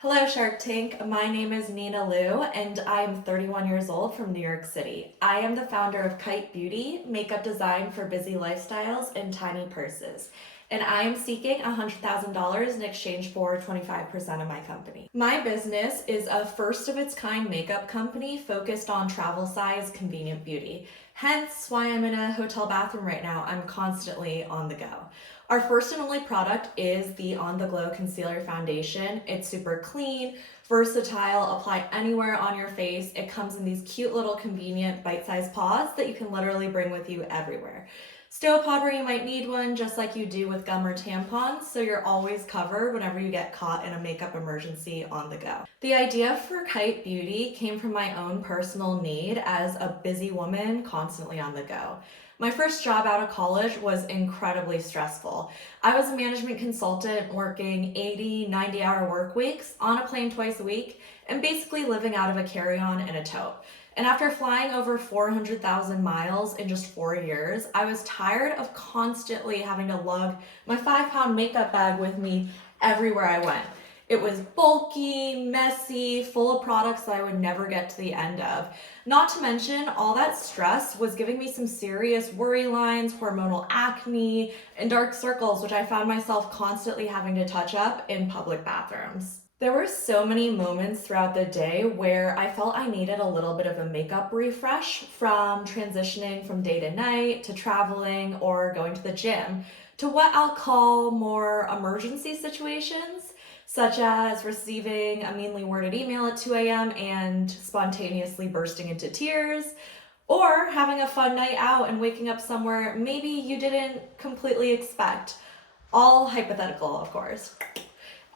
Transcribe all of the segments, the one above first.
Hello, Shark Tank. My name is Nina Liu, and I am 31 years old from New York City. I am the founder of Kite Beauty, makeup design for busy lifestyles and tiny purses. And I am seeking $100,000 in exchange for 25% of my company. My business is a first of its kind makeup company focused on travel size convenient beauty. Hence why I'm in a hotel bathroom right now. I'm constantly on the go. Our first and only product is the On The Glow Concealer Foundation. It's super clean, versatile, apply anywhere on your face. It comes in these cute little convenient bite-sized pods that you can literally bring with you everywhere. Stow a pod where you might need one, just like you do with gum or tampons, so you're always covered whenever you get caught in a makeup emergency on the go. The idea for Kite Beauty came from my own personal need as a busy woman constantly on the go. My first job out of college was incredibly stressful. I was a management consultant working 80, 90-hour work weeks on a plane twice a week and basically living out of a carry-on and a tote. And after flying over 400,000 miles in just 4 years, I was tired of constantly having to lug my 5-pound makeup bag with me everywhere I went. It was bulky, messy, full of products that I would never get to the end of. Not to mention, all that stress was giving me some serious worry lines, hormonal acne, and dark circles, which I found myself constantly having to touch up in public bathrooms. There were so many moments throughout the day where I felt I needed a little bit of a makeup refresh, from transitioning from day to night to traveling or going to the gym to what I'll call more emergency situations, such as receiving a meanly worded email at 2 a.m. and spontaneously bursting into tears, or having a fun night out and waking up somewhere maybe you didn't completely expect. All hypothetical, of course.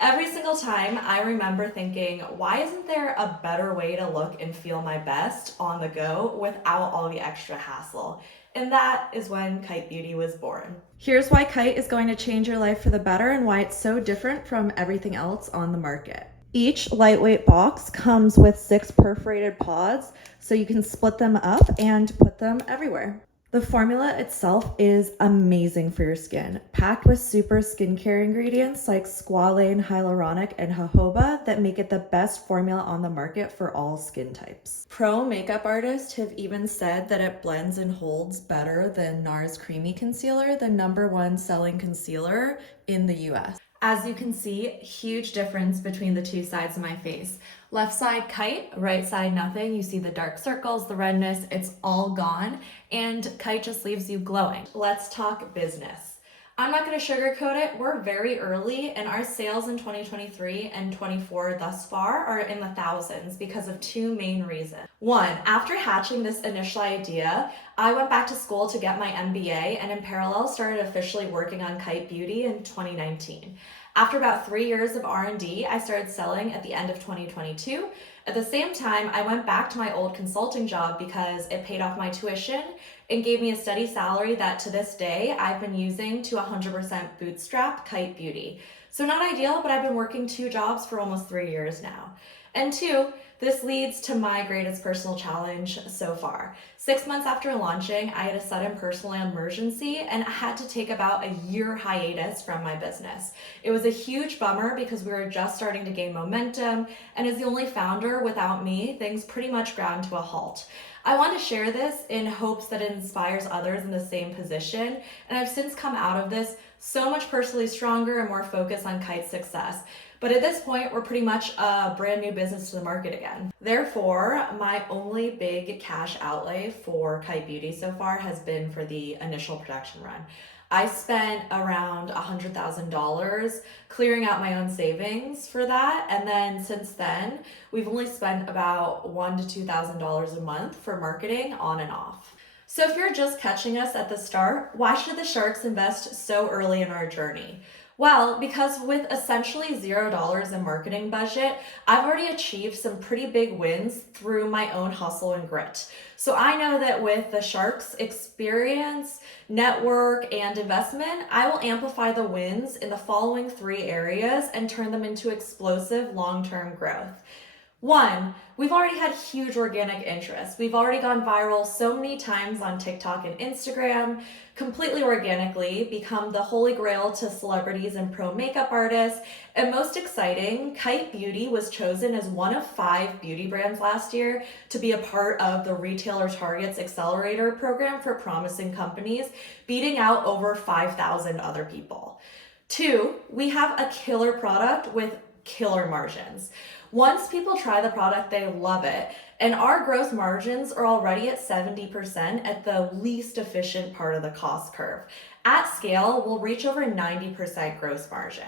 Every single time I remember thinking, why isn't there a better way to look and feel my best on the go without all the extra hassle? And that is when Kite Beauty was born. Here's why Kite is going to change your life for the better and why it's so different from everything else on the market. Each lightweight box comes with 6 perforated pods, so you can split them up and put them everywhere. The formula itself is amazing for your skin, packed with super skincare ingredients like squalane, hyaluronic, and jojoba that make it the best formula on the market for all skin types. Pro makeup artists have even said that it blends and holds better than NARS Creamy Concealer, the #1 selling concealer in the US. As you can see, huge difference between the two sides of my face. Left side Kite, right side nothing. You see the dark circles, the redness, it's all gone, and Kite just leaves you glowing. Let's talk business. I'm not going to sugarcoat it. We're very early, and our sales in 2023 and 24 thus far are in the thousands because of 2 main reasons. One, after hatching this initial idea, I went back to school to get my MBA and in parallel started officially working on Kite Beauty in 2019. After about 3 years of R&D, I started selling at the end of 2022. At the same time, I went back to my old consulting job because it paid off my tuition and gave me a steady salary that to this day I've been using to 100% bootstrap Kite Beauty. So not ideal, but I've been working 2 jobs for almost 3 years now. And 2, this leads to my greatest personal challenge so far. 6 months after launching, I had a sudden personal emergency and I had to take about a year hiatus from my business. It was a huge bummer because we were just starting to gain momentum, and as the only founder without me, things pretty much ground to a halt. I want to share this in hopes that it inspires others in the same position, and I've since come out of this so much personally stronger and more focused on Kite's success. But at this point, we're pretty much a brand new business to the market again. Therefore, my only big cash outlay for Kite Beauty so far has been for the initial production run. I spent around $100,000 clearing out my own savings for that. And then since then, we've only spent about $1,000 to $2,000 a month for marketing on and off. So if you're just catching us at the start, why should the Sharks invest so early in our journey? Well, because with essentially $0 in marketing budget, I've already achieved some pretty big wins through my own hustle and grit. So I know that with the Sharks' experience, network, and investment, I will amplify the wins in the following 3 areas and turn them into explosive long-term growth. One, we've already had huge organic interest. We've already gone viral so many times on TikTok and Instagram, completely organically, become the holy grail to celebrities and pro makeup artists. And most exciting, Kite Beauty was chosen as one of 5 beauty brands last year to be a part of the Retailer Target's Accelerator program for promising companies, beating out over 5,000 other people. 2, we have a killer product with killer margins. Once people try the product, they love it. And our gross margins are already at 70% at the least efficient part of the cost curve. At scale, we'll reach over 90% gross margin.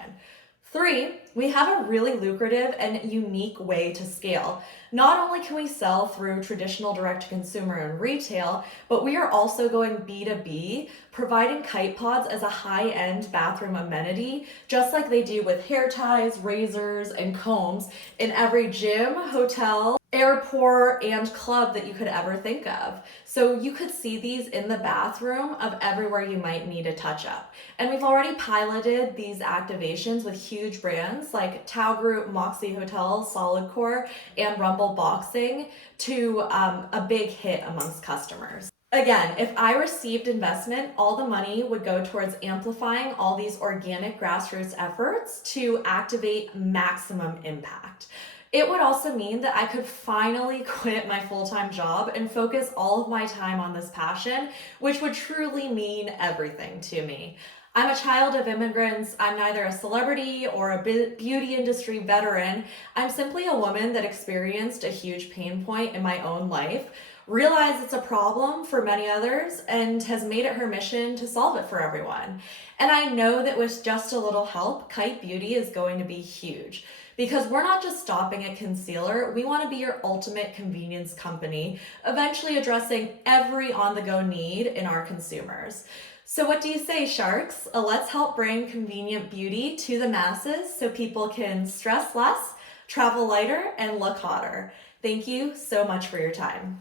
3, we have a really lucrative and unique way to scale. Not only can we sell through traditional direct-to-consumer and retail, but we are also going B2B, providing Kite Pods as a high-end bathroom amenity, just like they do with hair ties, razors, and combs in every gym, hotel, airport, and club that you could ever think of. So you could see these in the bathroom of everywhere you might need a touch up. And we've already piloted these activations with huge brands like Tao Group, Moxie Hotel, Solidcore, and Rumble Boxing to a big hit amongst customers. Again, if I received investment, all the money would go towards amplifying all these organic grassroots efforts to activate maximum impact. It would also mean that I could finally quit my full-time job and focus all of my time on this passion, which would truly mean everything to me. I'm a child of immigrants. I'm neither a celebrity or a beauty industry veteran. I'm simply a woman that experienced a huge pain point in my own life, realized it's a problem for many others, and has made it her mission to solve it for everyone. And I know that with just a little help, Kite Beauty is going to be huge. Because we're not just stopping at concealer, we want to be your ultimate convenience company, eventually addressing every on-the-go need in our consumers. So what do you say, sharks? Let's help bring convenient beauty to the masses so people can stress less, travel lighter, and look hotter. Thank you so much for your time.